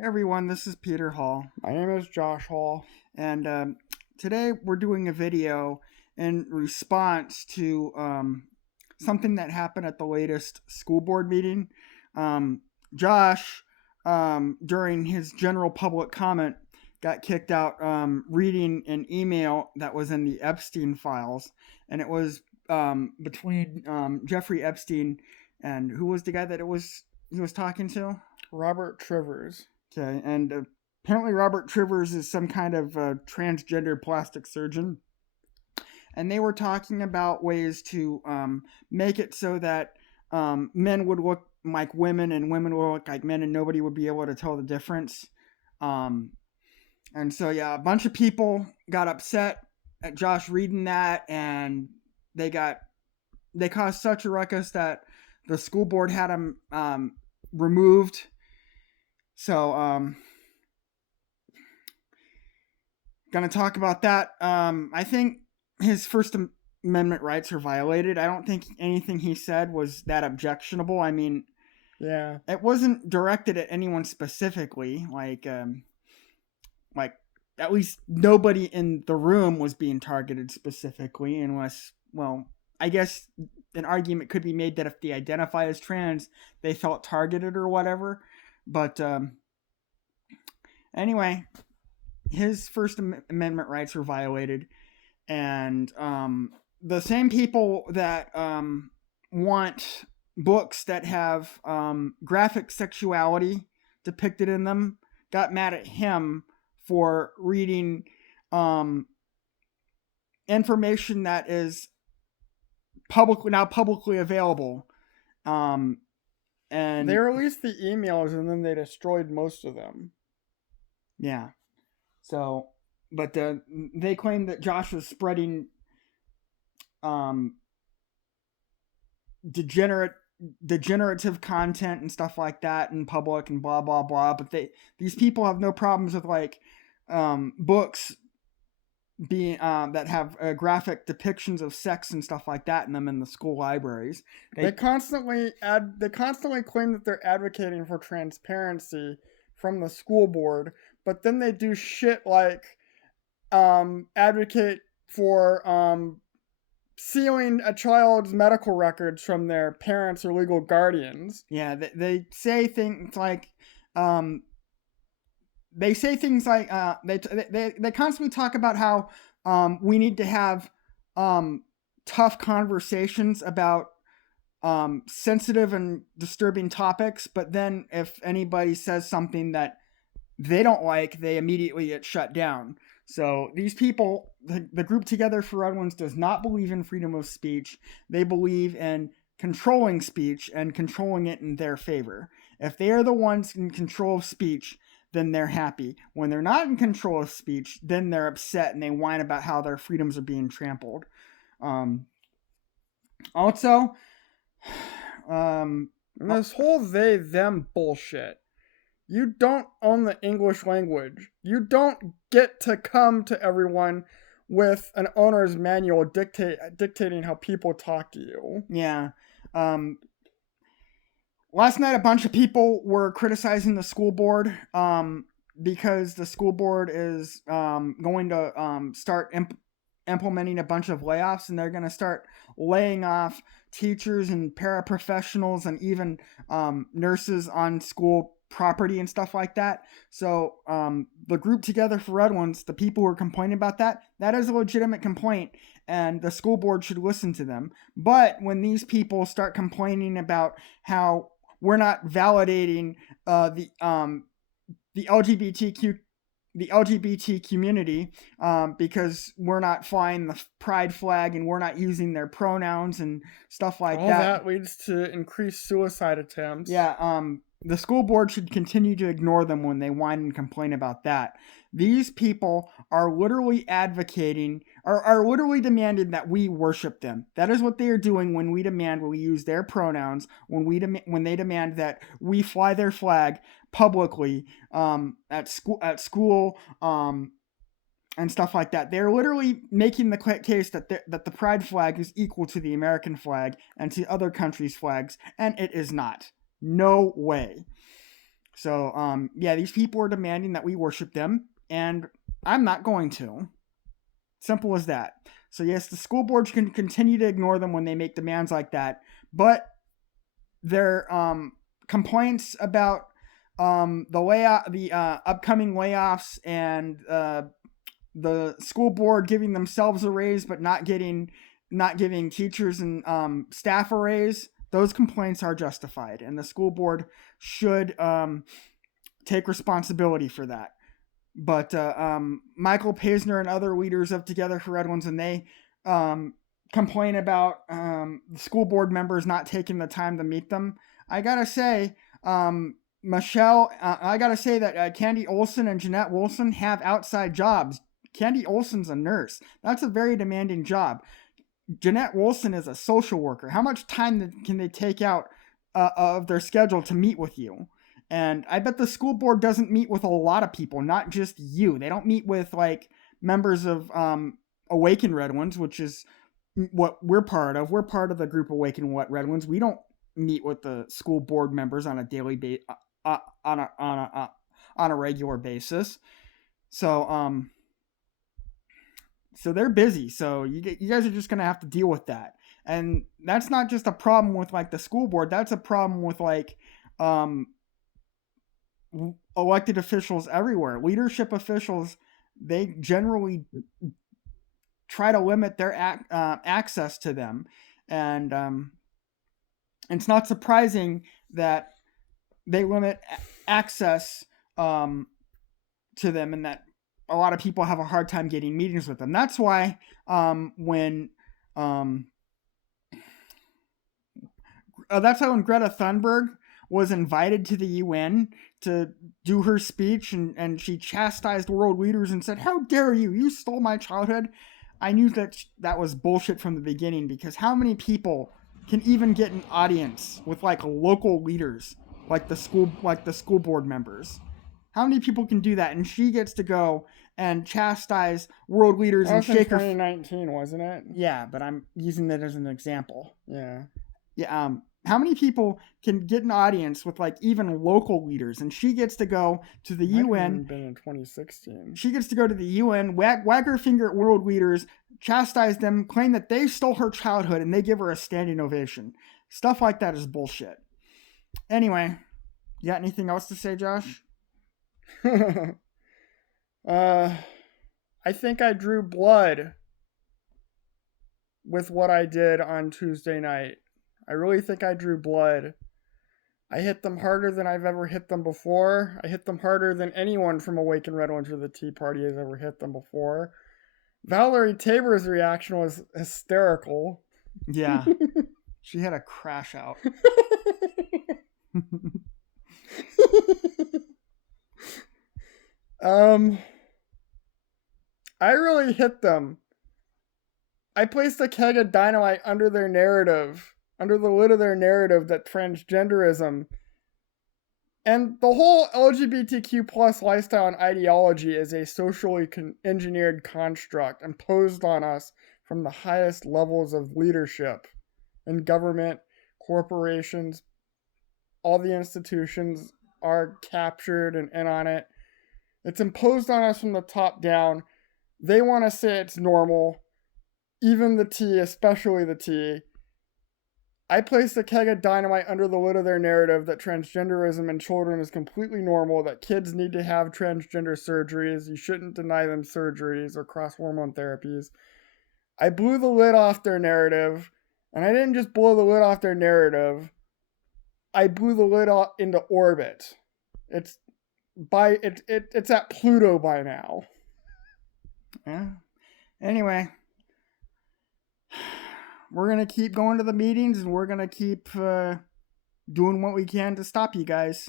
Hey everyone, this is Peter Hall, My name is Josh Hall. and today we're doing a video in response to something that happened at the latest school board meeting. Josh, during his general public comment, got kicked out reading an email that was in the Epstein files, and it was between Jeffrey Epstein and who was the guy that he was talking to? Robert Trivers. Okay, and apparently Robert Trivers is some kind of transgender plastic surgeon, and they were talking about ways to make it so that men would look like women and women would look like men, and nobody would be able to tell the difference. Um, and so yeah, a bunch of people got upset at Josh reading that, and they caused such a ruckus that the school board had him removed. So, gonna talk about that. I think his First Amendment rights are violated. I don't think anything he said was that objectionable. I mean, Yeah. it wasn't directed at anyone specifically. Like at least nobody in the room was being targeted specifically, unless, well, I guess an argument could be made that if they identify as trans, they felt targeted or whatever. But anyway, his First Amendment rights were violated, and the same people that want books that have graphic sexuality depicted in them got mad at him for reading information that is publicly available. And They released the emails and then they destroyed most of them. yeah. So, but they claim that Josh was spreading degenerative content and stuff like that in public and blah blah blah. But these people have no problems with like books being that have graphic depictions of sex and stuff like that in them in the school libraries. They constantly claim that they're advocating for transparency from the school board, but then they do shit like advocate for sealing a child's medical records from their parents or legal guardians. Yeah, they say things like they constantly talk about how we need to have tough conversations about sensitive and disturbing topics, but then if anybody says something that they don't like, they immediately get shut down. So these people, the group Together for REDLANDS, does not believe in freedom of speech. They believe in controlling speech and controlling it in their favor. If they are the ones in control of speech, then they're happy. When they're not in control of speech, then they're upset and they whine about how their freedoms are being trampled. Also, this whole they them bullshit. You don't own the English language. You don't get to come to everyone with an owner's manual dictating how people talk to you. Yeah. Last night, a bunch of people were criticizing the school board because the school board is going to start implementing a bunch of layoffs, and they're going to start laying off teachers and paraprofessionals and even nurses on school property and stuff like that. So the group Together for REDLANDS, the people who are complaining about that is a legitimate complaint, and the school board should listen to them. But when these people start complaining about how we're not validating the LGBT community because we're not flying the pride flag and we're not using their pronouns and stuff like All that leads to increased suicide attempts. Yeah, the school board should continue to ignore them when they whine and complain about that. These people are literally advocating, are literally demanding that we worship them. That is what they are doing when we use their pronouns, when they demand that we fly their flag publicly at school and stuff like that. They're literally making the case that the pride flag is equal to the American flag and to other countries' flags, and it is not. No way. So, yeah, these people are demanding that we worship them, and I'm not going to. Simple as that. So, yes, the school boards can continue to ignore them when they make demands like that, but their complaints about the upcoming layoffs and the school board giving themselves a raise but not giving teachers and staff a raise, those complaints are justified, and the school board should take responsibility for that. But Michael Paisner and other leaders of Together for Redlands, and they complain about the school board members not taking the time to meet them. I gotta say, Michelle, I gotta say that Candy Olson and Jeanette Wilson have outside jobs. Candy Olson's a nurse. That's a very demanding job. Jeanette Wilson is a social worker. How much time can they take out of their schedule to meet with you? And I bet the school board doesn't meet with a lot of people, not just you. They don't meet with like members of Awaken Redlands, which is what we're part of. We're part of the group Awaken Redlands. We don't meet with the school board members on a daily on a regular basis. So so they're busy. So you guys are just gonna have to deal with that. And that's not just a problem with like the school board. That's a problem with like elected officials everywhere. Leadership officials, they generally try to limit their access to them, and it's not surprising that they limit access to them, and that a lot of people have a hard time getting meetings with them. That's why when Greta Thunberg was invited to the UN to do her speech, and she chastised world leaders and said, "How dare you? You stole my childhood." I knew that was bullshit from the beginning, because how many people can even get an audience with like local leaders, like the school board members? How many people can do that? And she gets to go and chastise world leaders and shake her. 2019, wasn't it? Yeah, but I'm using that as an example. Yeah. Yeah. How many people can get an audience with like even local leaders? And she gets to go to the UN. Been in 2016. She gets to go to the UN, wag her finger at world leaders, chastise them, claim that they stole her childhood, and they give her a standing ovation. Stuff like that is bullshit. Anyway, you got anything else to say, Josh? I think I drew blood with what I did on Tuesday night. I really think I drew blood. I hit them harder than I've ever hit them before. I hit them harder than anyone from Awaken Redlands or the Tea Party has ever hit them before. Valerie Tabor's reaction was hysterical. Yeah. She had a crash out. I really hit them. I placed a keg of dynamite under their narrative, under the lid of their narrative that transgenderism and the whole LGBTQ plus lifestyle and ideology is a socially engineered construct imposed on us from the highest levels of leadership in government, corporations. All the institutions are captured and in on it. It's imposed on us from the top down. They want to say it's normal. Even the T, especially the T. I placed a keg of dynamite under the lid of their narrative that transgenderism in children is completely normal, that kids need to have transgender surgeries, you shouldn't deny them surgeries or cross-hormone therapies. I blew the lid off their narrative, and I didn't just blow the lid off their narrative, I blew the lid off into orbit. It's at Pluto by now. Yeah. Anyway, we're going to keep going to the meetings, and we're going to keep doing what we can to stop you guys.